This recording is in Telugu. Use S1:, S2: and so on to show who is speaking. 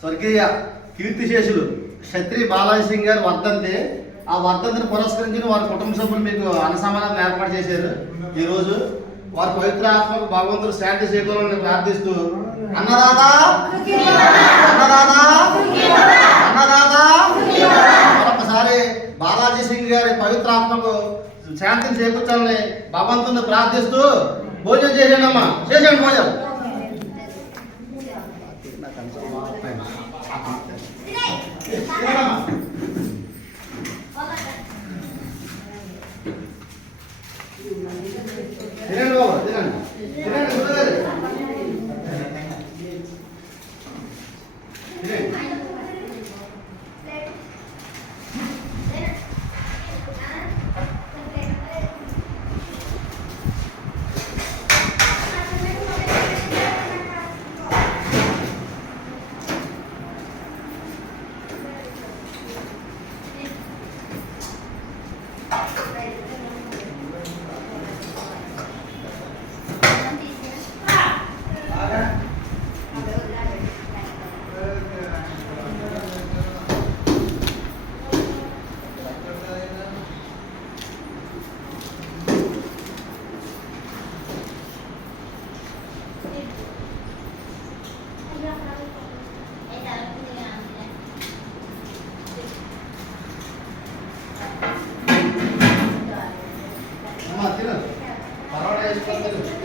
S1: స్వర్గీయ కీర్తిశేషులు క్షత్రి బాలాజీ సింగ్ గారు వర్ధంతి. ఆ వర్ధంతిని పురస్కరించి వారి కుటుంబ సభ్యులు మీకు అన్నసమానాన్ని ఏర్పాటు చేశారు. ఈరోజు వారి పవిత్ర ఆత్మకు భగవంతుడు శాంతి చేకూరాలని ప్రార్థిస్తూ అన్నదాదా అన్నదాదా అన్నదాదా మరొకసారి బాలాజీ సింగ్ గారి పవిత్ర ఆత్మకు శాంతిని చేకూర్చాలని భగవంతుని ప్రార్థిస్తూ భోజనం చేసేయండి అమ్మా చేసేయండి భోజనం. తినండి బాబు తినండి తినండి గురుగారు తినండి Gracias.